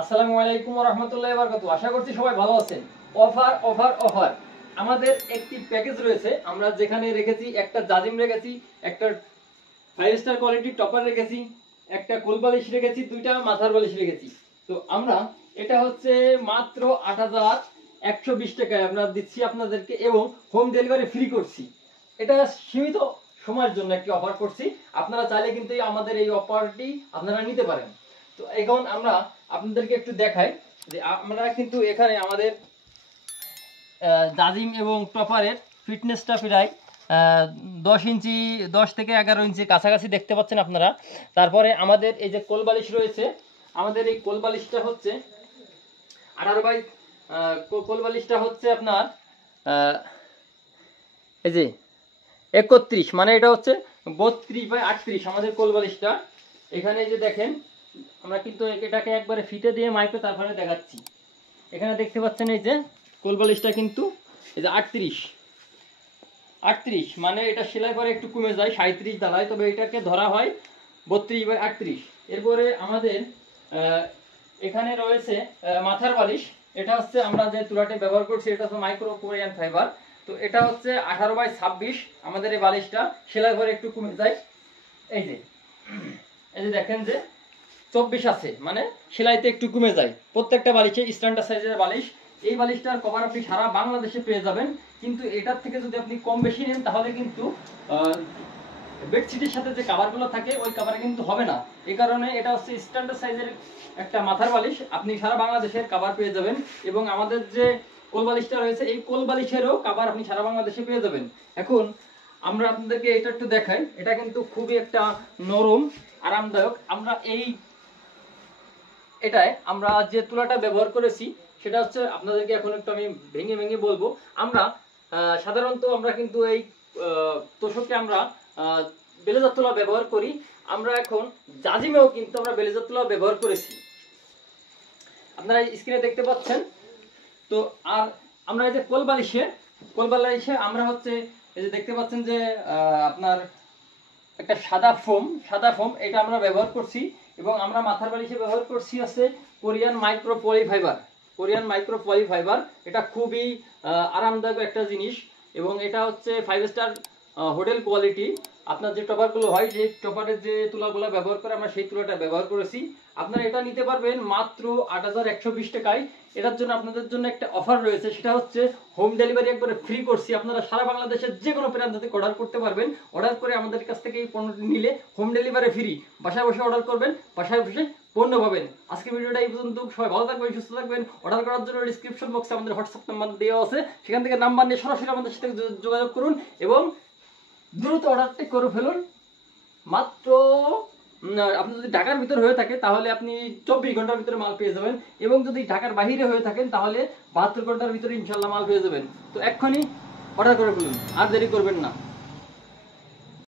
আসসালামু আলাইকুম ওয়া রাহমাতুল্লাহি ওয়া বারাকাতুহু। আশা করছি সবাই ভালো আছেন। অফার অফার অফার আমাদের একটি প্যাকেজ রয়েছে। আমরা যেখানে রেখেছি একটা জাজিম রেখেছি, একটা 5 স্টার কোয়ালিটি টপার রেখেছি, একটা কোল বালিশ রেখেছি, দুইটা মাথার বালিশ রেখেছি। তো আমরা এটা হচ্ছে মাত্র 8120 টাকায় আমরা দিচ্ছি আপনাদেরকে এবং হোম ডেলিভারি ফ্রি করছি। এটা সীমিত সময়ের জন্য একটি অফার করছি। আপনারা চাইলে কিন্তু আমাদের এই অফারটি আপনারা নিতে পারেন। তো এখন আমরা আপনাদেরকে একটু দেখাই যে আমরা কিন্তু এখানে আমাদের জাজিম এবং টপারের ফিটনেসটা প্রায় 10 ইঞ্চি 10 থেকে 11 ইঞ্চির কাছাকাছি দেখতে পাচ্ছেন আপনারা। তারপরে আমাদের এই যে কোল বালিশ রয়েছে, আমাদের এই কোল বালিশটা হচ্ছে 18 বাই কোল বালিশটা হচ্ছে আপনার এই যে 31, মানে এটা হচ্ছে 32 বাই 38 আমাদের কোল বালিশটা। এখানে যে দেখেন আমরা কিন্তু এটাকে একবারে ফিতে দিয়ে মাইপে তারপরে দেখাচ্ছি। এখানে দেখতে পাচ্ছেন এই যে কোল বালিশটা কিন্তু এই যে 38 মানে এটা সেলাই করে একটু কমে যায় 37 দাঁড়ায়, তবে এটাকে ধরা হয় 32 বাই 38। এরপরে আমাদের এখানে রয়েছে মাথার বালিশ। এটা হচ্ছে আমরা যে তুলাটি ব্যবহার করছি এটা হচ্ছে মাইক্রো কোরিয়ান ফাইবার। তো এটা হচ্ছে 18 বাই 26 আমাদের এই বালিশটা সেলাই করে একটু কমে যায়। এই যে দেখেন যে 24 আছে, মানে সেলাইতে একটু কমে যায়। প্রত্যেকটা বালিশে স্ট্যান্ডার্ড সাইজের বালিশ। এই বালিশটার কভার আপনি সারা বাংলাদেশে পেয়ে যাবেন, কিন্তু এটার থেকে যদি আপনি কম বেশি নেন তাহলে কিন্তু বেডশিটের সাথে যে কভারগুলো থাকে ওই কভারে কিন্তু হবে না। এই কারণে এটা হচ্ছে স্ট্যান্ডার্ড সাইজের একটা মাথার বালিশ, আপনি সারা বাংলাদেশের কভার পেয়ে যাবেন। এবং আমাদের যে কোল বালিশটা রয়েছে এই কোল বালিশেরও কভার আপনি সারা বাংলাদেশে পেয়ে যাবেন। এখন আমরা আপনাদেরকে এটা একটু দেখাই। এটা কিন্তু খুবই একটা নরম আরামদায়ক। আমরা এটাই আমরা যে তুলাটা ব্যবহার করেছি সেটা হচ্ছে আপনাদেরকে এখন একটু আমি ভেঙে ভেঙে বলবো। আমরা সাধারণত আমরা কিন্তু এই তোষকে আমরা বেলেজার তুলা ব্যবহার করি। আমরা এখন জাজিমেও কিন্তু আমরা বেলেজার তুলা ব্যবহার করেছি, আপনারা স্ক্রিনে দেখতে পাচ্ছেন। তো আর আমরা এই যে কোল বালিশে আমরা হচ্ছে এই যে দেখতে পাচ্ছেন যে আপনার একটা সাদা ফোম এটা আমরা ব্যবহার করছি। এবং আমরা মাথার বালিশে ব্যবহার করছি আছে কোরিয়ান মাইক্রো পলি ফাইবার। এটা খুবই আরামদায়ক একটা জিনিস এবং এটা হচ্ছে 5 স্টার হোটেল কোয়ালিটি। আপনার যে টপারগুলো হয়, যে টপারের যে তুলাগুলো ব্যবহার করে আমরা সেই তুলাটা ব্যবহার করেছি। আপনারা এটা নিতে পারবেন মাত্র 8120 টাকায়। এটার জন্য আপনাদের জন্য একটা অফার রয়েছে, সেটা হচ্ছে হোম ডেলিভারি একবারে ফ্রি করছি। আপনারা সারা বাংলাদেশের যে কোনো প্রান্ত থেকে অর্ডার করতে পারবেন। অর্ডার করে আমাদের কাছ থেকে এই পণ্যটি নিলে হোম ডেলিভারি ফ্রি। বাসায় বসে অর্ডার করবেন, বাসায় বসে পণ্য পাবেন। আজকে ভিডিওটা এই পর্যন্ত। সবাই ভালো থাকবেন, সুস্থ থাকবেন। অর্ডার করার জন্য ডিসক্রিপশন বক্সে আমাদের হোয়াটসঅ্যাপ নাম্বার দেওয়া আছে, সেখান থেকে নাম্বার নিয়ে সরাসরি আমাদের সাথে যোগাযোগ করুন এবং দ্রুত অর্ডারটি করে ফেলুন। মাত্র আপনি যদি ঢাকার ভিতরে হয়ে থাকে তাহলে আপনি 24 ঘন্টার ভিতরে মাল পেয়ে যাবেন, এবং যদি ঢাকার বাইরে হয়ে থাকেন তাহলে 72 ঘন্টার ভিতরে ইনশাল্লাহ মাল পেয়ে যাবেন। তো এক্ষুনি অর্ডার করে ফেলুন, আর দেরি করবেন না।